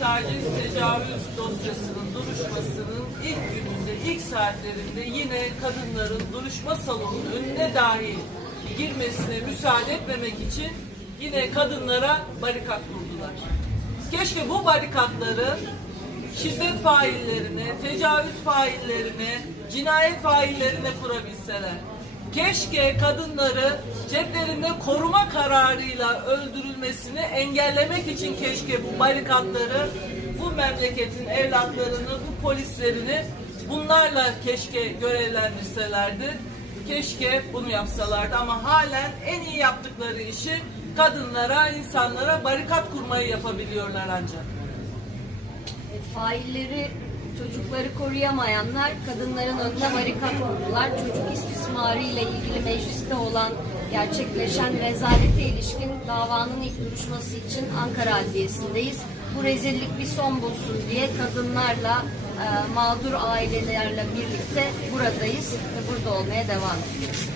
taciz tecavüz dosyasının duruşmasının ilk gününde, ilk saatlerinde yine kadınların duruşma salonunun önüne dahi girmesine müsaade etmemek için yine kadınlara barikat kurdular. Keşke bu barikatları şiddet faillerine, tecavüz faillerine, cinayet faillerine kurabilseler. Keşke kadınları ceplerinde koruma kararıyla öldürülmesini engellemek için keşke bu barikatları bu memleketin evlatlarını, bu polislerini bunlarla keşke görevlendirselerdi. Keşke bunu yapsalardı ama halen en iyi yaptıkları işi kadınlara, insanlara barikat kurmayı yapabiliyorlar ancak. Evet, failleri, çocukları koruyamayanlar kadınların önüne barikat kurdular. Çocuk istismarı ile ilgili mecliste olan gerçekleşen rezalete ilişkin davanın ilk duruşması için Ankara Adliyesi'ndeyiz. Bu rezillik bir son bulsun diye kadınlarla, e, mağdur ailelerle birlikte buradayız ve burada olmaya devam edeceğiz.